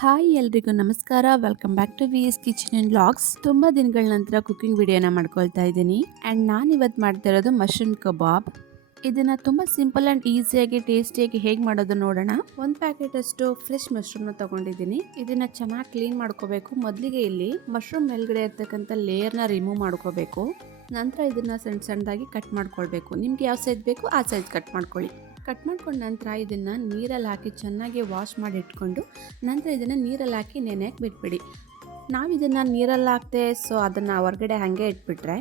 Hi ಎಲ್ರಿಗೂ ನಮಸ್ಕಾರ. Welcome back to V S kitchen and vlogs. ತುಂಬ ದಿನಗಳ ನಂತರ ಕುಕಿಂಗ್ ವಿಡಿಯೋನ ಮಾಡ್ಕೊಳ್ತಾ ಇದ್ದೀನಿ. ಆ್ಯಂಡ್ ನಾನು ಇವತ್ತು ಮಾಡ್ತಾ ಇರೋದು ಮಶ್ರೂಮ್ ಕಬಾಬ್. ಇದನ್ನು ತುಂಬ ಸಿಂಪಲ್ ಆ್ಯಂಡ್ ಈಸಿಯಾಗಿ ಟೇಸ್ಟಿಯಾಗಿ ಹೇಗೆ ಮಾಡೋದು ನೋಡೋಣ. ಒಂದು ಪ್ಯಾಕೆಟ್ ಅಷ್ಟು ಫ್ರೆಶ್ ಮಶ್ರೂಮ್ನ ತೊಗೊಂಡಿದ್ದೀನಿ. ಇದನ್ನು ಚೆನ್ನಾಗಿ ಕ್ಲೀನ್ ಮಾಡ್ಕೋಬೇಕು. ಮೊದಲಿಗೆ ಇಲ್ಲಿ ಮಶ್ರೂಮ್ ಮೇಲ್ಗಡೆ ಇರ್ತಕ್ಕಂಥ ಲೇಯರ್ನ ರಿಮೂವ್ ಮಾಡ್ಕೋಬೇಕು. ನಂತರ ಇದನ್ನು ಸಣ್ಣ ಸಣ್ಣದಾಗಿ ಕಟ್ ಮಾಡ್ಕೊಳ್ಬೇಕು. ನಿಮ್ಗೆ ಯಾವ ಸೈಜ್ ಬೇಕು ಆ ಸೈಜ್ ಕಟ್ ಮಾಡ್ಕೊಳ್ಳಿ. ಕಟ್ ಮಾಡ್ಕೊಂಡ ನಂತರ ಇದನ್ನು ನೀರಲ್ಲಿ ಹಾಕಿ ಚೆನ್ನಾಗಿ ವಾಶ್ ಮಾಡಿ ಇಟ್ಕೊಂಡು ನಂತರ ಇದನ್ನು ನೀರಲ್ಲಿ ಹಾಕಿ ನೆನೆಯಕ್ಕೆ ಬಿಟ್ಬಿಡಿ. ನಾವು ಇದನ್ನು ನೀರಲ್ಲಿ ಹಾಕ್ತೆ ಸೊ ಅದನ್ನು ಹೊರಗಡೆ ಹಾಗೆ ಇಟ್ಬಿಟ್ರೆ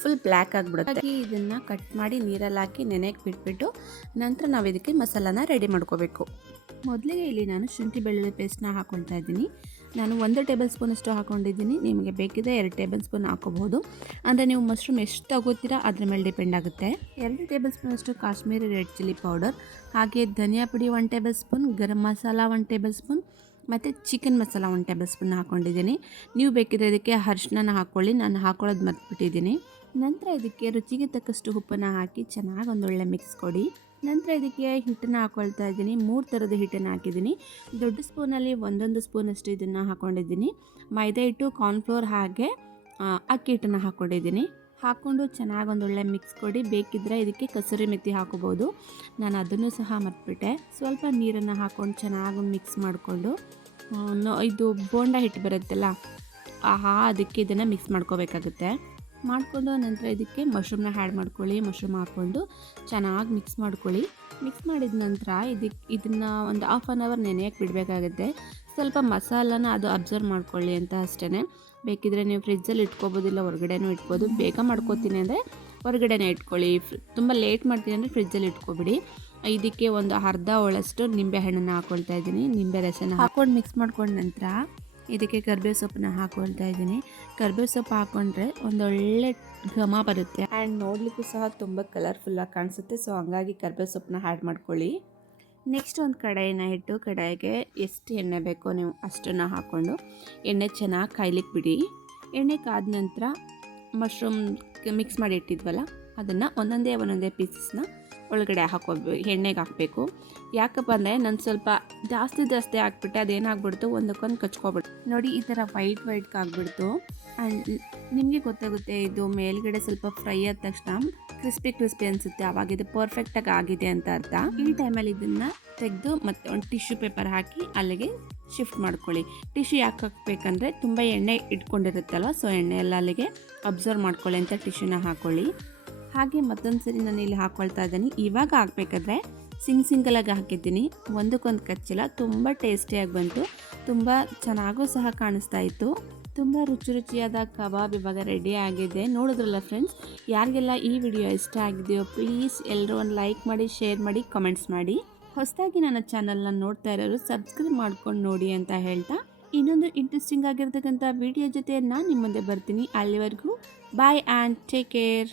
ಫುಲ್ ಬ್ಲ್ಯಾಕ್ ಆಗಿಬಿಡುತ್ತೆ. ಹಾಗಾಗಿ ಇದನ್ನು ಕಟ್ ಮಾಡಿ ನೀರಲ್ಲಿ ಹಾಕಿ ನೆನೆಯಕ್ಕೆ ಬಿಟ್ಬಿಟ್ಟು ನಂತರ ನಾವು ಇದಕ್ಕೆ ಮಸಾಲಾನ ರೆಡಿ ಮಾಡ್ಕೋಬೇಕು. ಮೊದಲಿಗೆ ಇಲ್ಲಿ ನಾನು ಶುಂಠಿ ಬೆಳ್ಳುಳ್ಳಿ ಪೇಸ್ಟ್ನ ಹಾಕ್ಕೊಳ್ತಾ ಇದ್ದೀನಿ. ನಾನು 1 ಟೇಬಲ್ ಸ್ಪೂನಷ್ಟು ಹಾಕ್ಕೊಂಡಿದ್ದೀನಿ. ನಿಮಗೆ ಬೇಕಿದ್ರೆ 2 ಟೇಬಲ್ ಸ್ಪೂನ್ ಹಾಕೋಬಹುದು. ಅಂದರೆ ನೀವು ಮಶ್ರೂಮ್ ಎಷ್ಟು ತಗೋತೀರಾ ಅದ್ರ ಮೇಲೆ ಡಿಪೆಂಡ್ ಆಗುತ್ತೆ. 2 ಟೇಬಲ್ ಸ್ಪೂನಷ್ಟು ಕಾಶ್ಮೀರಿ ರೆಡ್ ಚಿಲ್ಲಿ ಪೌಡರ್, ಹಾಗೆ ಧನಿಯಾ ಪುಡಿ 1 table spoon, garam masala 1 table spoon ಮತ್ತು ಚಿಕನ್ ಮಸಾಲ 1 ಟೇಬಲ್ ಸ್ಪೂನ್ ಹಾಕ್ಕೊಂಡಿದ್ದೀನಿ. ನೀವು ಬೇಕಿದ್ರೆ ಇದಕ್ಕೆ ಅರಿಶಿನ ಹಾಕ್ಕೊಳ್ಳಿ, ನಾನು ಹಾಕೊಳ್ಳೋದು ಮರ್ತ್ಬಿಟ್ಟಿದ್ದೀನಿ. ನಂತರ ಇದಕ್ಕೆ ರುಚಿಗೆ ತಕ್ಕಷ್ಟು ಉಪ್ಪನ್ನು ಹಾಕಿ ಚೆನ್ನಾಗಿ ಒಂದೊಳ್ಳೆ ಮಿಕ್ಸ್ ಕೊಡಿ. ನಂತರ ಇದಕ್ಕೆ ಹಿಟ್ಟನ್ನು ಹಾಕ್ಕೊಳ್ತಾ ಇದ್ದೀನಿ. 3 ಥರದ ಹಿಟ್ಟನ್ನು ಹಾಕಿದ್ದೀನಿ. ದೊಡ್ಡ ಸ್ಪೂನಲ್ಲಿ 1 ಸ್ಪೂನಷ್ಟು ಇದನ್ನು ಹಾಕ್ಕೊಂಡಿದ್ದೀನಿ. ಮೈದಾ ಹಿಟ್ಟು, ಕಾರ್ನ್ಫ್ಲೋರ್ ಹಾಗೆ ಅಕ್ಕಿ ಹಿಟ್ಟನ್ನು ಹಾಕ್ಕೊಂಡಿದ್ದೀನಿ. ಹಾಕ್ಕೊಂಡು ಚೆನ್ನಾಗಿ ಒಂದೊಳ್ಳೆ ಮಿಕ್ಸ್ ಕೊಡಿ. ಬೇಕಿದ್ದರೆ ಇದಕ್ಕೆ ಕಸೂರಿ ಮೆಥಿ ಹಾಕೋಬೋದು, ನಾನು ಅದನ್ನು ಸಹ ಮರ್ತ್ಬಿಟ್ಟೆ. ಸ್ವಲ್ಪ ನೀರನ್ನು ಹಾಕ್ಕೊಂಡು ಚೆನ್ನಾಗಿ ಮಿಕ್ಸ್ ಮಾಡಿಕೊಂಡು ಇದು ಬೋಂಡ ಹಿಟ್ಟು ಬರುತ್ತಲ್ಲ ಅದಕ್ಕೆ ಇದನ್ನು ಮಿಕ್ಸ್ ಮಾಡ್ಕೋಬೇಕಾಗುತ್ತೆ. ಮಾಡಿಕೊಂಡು ನಂತರ ಇದಕ್ಕೆ ಮಶ್ರೂಮ್ನ ಆ್ಯಡ್ ಮಾಡ್ಕೊಳ್ಳಿ. ಮಶ್ರೂಮ್ ಹಾಕ್ಕೊಂಡು ಚೆನ್ನಾಗಿ ಮಿಕ್ಸ್ ಮಾಡ್ಕೊಳ್ಳಿ. ಮಿಕ್ಸ್ ಮಾಡಿದ ನಂತರ ಇದನ್ನು ಒಂದು ಹಾಫ್ ಆನ್ ಅವರ್ ನೆನೆಯಕ್ಕೆ ಬಿಡಬೇಕಾಗುತ್ತೆ. ಸ್ವಲ್ಪ ಮಸಾಲಾನ ಅದು ಅಬ್ಸರ್ವ್ ಮಾಡ್ಕೊಳ್ಳಿ ಅಂತ ಅಷ್ಟೇ. ಬೇಕಿದ್ರೆ ನೀವು ಫ್ರಿಜ್ಜಲ್ಲಿ ಇಟ್ಕೋಬೋದಿಲ್ಲ, ಹೊರಗಡೆನೂ ಇಟ್ಬೋದು. ಬೇಗ ಮಾಡ್ಕೋತೀನಿ ಅಂದರೆ ಹೊರಗಡೆನೇ ಇಟ್ಕೊಳ್ಳಿ. ತುಂಬ ಲೇಟ್ ಮಾಡ್ತೀನಿ ಅಂದರೆ ಫ್ರಿಜ್ಜಲ್ಲಿ ಇಟ್ಕೊಬಿಡಿ. ಇದಕ್ಕೆ ಒಂದು ಅರ್ಧ ಹೋಳಷ್ಟು ನಿಂಬೆ ಹಣ್ಣನ್ನು ಹಾಕ್ಕೊಳ್ತಾ ಇದ್ದೀನಿ. ನಿಂಬೆ ರಸನ ಹಾಕ್ಕೊಂಡು ಮಿಕ್ಸ್ ಮಾಡ್ಕೊಂಡ ನಂತರ ಇದಕ್ಕೆ ಕರಿಬೇವು ಸೊಪ್ಪನ್ನ ಹಾಕ್ಕೊಳ್ತಾ ಇದ್ದೀನಿ. ಕರಿಬೇವು ಸೊಪ್ಪು ಹಾಕ್ಕೊಂಡ್ರೆ ಒಂದೊಳ್ಳೆ ಘಮ ಬರುತ್ತೆ ಆ್ಯಂಡ್ ನೋಡಲಿಕ್ಕೂ ಸಹ ತುಂಬ ಕಲರ್ಫುಲ್ಲಾಗಿ ಕಾಣಿಸುತ್ತೆ. ಸೊ ಹಂಗಾಗಿ ಕರಿಬೇವು ಸೊಪ್ಪನ್ನ ಆ್ಯಡ್ ಮಾಡ್ಕೊಳ್ಳಿ. ನೆಕ್ಸ್ಟ್ ಒಂದು ಕಡಾಯಿನ ಇಟ್ಟು ಕಡಾಯಿಗೆ ಎಷ್ಟು ಎಣ್ಣೆ ಬೇಕೋ ನೀವು ಅಷ್ಟನ್ನು ಹಾಕ್ಕೊಂಡು ಎಣ್ಣೆ ಚೆನ್ನಾಗಿ ಕಾಯ್ಲಿಕ್ಕೆ ಬಿಡಿ. ಎಣ್ಣೆ ಕಾದ ನಂತರ ಮಶ್ರೂಮ್ ಮಿಕ್ಸ್ ಮಾಡಿ ಇಟ್ಟಿದ್ವಲ್ಲ ಅದನ್ನು ಒಂದೊಂದೇ ಪೀಸಸ್ನ ಒಳಗಡೆ ಎಣ್ಣೆಗೆ ಹಾಕಬೇಕು. ಯಾಕಪ್ಪ ಅಂದರೆ ನಾನು ಸ್ವಲ್ಪ ಜಾಸ್ತಿ ಹಾಕ್ಬಿಟ್ಟೆ, ಅದೇನಾಗ್ಬಿಡ್ತು ಒಂದಕ್ಕೊಂದು ಕಚ್ಕೊಬಿಡ್ತು. ನೋಡಿ ಈ ಥರ ವೈಟ್ ಆಗಿಬಿಡ್ತು. ಆ್ಯಂಡ್ ನಿಮಗೆ ಗೊತ್ತಾಗುತ್ತೆ ಇದು ಮೇಲ್ಗಡೆ ಸ್ವಲ್ಪ ಫ್ರೈ ಆದ ತಕ್ಷಣ ಕ್ರಿಸ್ಪಿ ಅನಿಸುತ್ತೆ. ಆವಾಗ ಇದು ಪರ್ಫೆಕ್ಟಾಗಿ ಆಗಿದೆ ಅಂತ ಅರ್ಥ. ಈ ಟೈಮಲ್ಲಿ ಇದನ್ನು ತೆಗೆದು ಮತ್ತೆ ಒಂದು ಟಿಶ್ಯೂ ಪೇಪರ್ ಹಾಕಿ ಅಲ್ಲಿಗೆ ಶಿಫ್ಟ್ ಮಾಡ್ಕೊಳ್ಳಿ. ಟಿಶ್ಯೂ ಯಾಕೆ ಹಾಕಬೇಕಂದ್ರೆ ತುಂಬ ಎಣ್ಣೆ ಇಟ್ಕೊಂಡಿರುತ್ತಲ್ವ, ಸೊ ಎಣ್ಣೆ ಎಲ್ಲ ಅಲ್ಲಿಗೆ ಅಬ್ಸರ್ವ್ ಮಾಡ್ಕೊಳ್ಳಿ ಅಂತ ಟಿಶ್ಯೂನ ಹಾಕ್ಕೊಳ್ಳಿ. ಹಾಗೆ ಮತ್ತೊಂದು ಸರಿ ನಾನು ಇಲ್ಲಿ ಹಾಕ್ಕೊಳ್ತಾ ಇದ್ದೀನಿ. ಇವಾಗ ಹಾಕಬೇಕಾದ್ರೆ ಸಿಂಗಲಾಗಿ ಹಾಕಿದ್ದೀನಿ, ಒಂದಕ್ಕೊಂದು ಕಚ್ಚಿಲ್ಲ. ತುಂಬ ಟೇಸ್ಟಿಯಾಗಿ ಬಂತು, ತುಂಬ ಚೆನ್ನಾಗೂ ಸಹ ಕಾಣಿಸ್ತಾ ಇತ್ತು. ತುಂಬ ರುಚಿಯಾದ ಕಬಾಬ್ ಇವಾಗ ರೆಡಿ ಆಗಿದೆ. ನೋಡಿದ್ರಲ್ಲ ಫ್ರೆಂಡ್ಸ್, ಯಾರಿಗೆಲ್ಲ ಈ ವಿಡಿಯೋ ಇಷ್ಟ ಆಗಿದೆಯೋ ಪ್ಲೀಸ್ ಎಲ್ಲರೂ ಒಂದು ಲೈಕ್ ಮಾಡಿ, ಶೇರ್ ಮಾಡಿ, ಕಮೆಂಟ್ಸ್ ಮಾಡಿ. ಹೊಸದಾಗಿ ನನ್ನ ಚಾನಲ್ನ ನೋಡ್ತಾ ಇರೋರು ಸಬ್ಸ್ಕ್ರೈಬ್ ಮಾಡ್ಕೊಂಡು ನೋಡಿ ಅಂತ ಹೇಳ್ತಾ ಇನ್ನೊಂದು ಇಂಟ್ರೆಸ್ಟಿಂಗ್ ಆಗಿರ್ತಕ್ಕಂಥ ವಿಡಿಯೋ ಜೊತೆ ನಾನು ನಿಮ್ಮ ಮುಂದೆ ಬರ್ತೀನಿ. ಅಲ್ಲಿವರೆಗೂ ಬಾಯ್ ಆ್ಯಂಡ್ ಟೇಕ್ ಕೇರ್.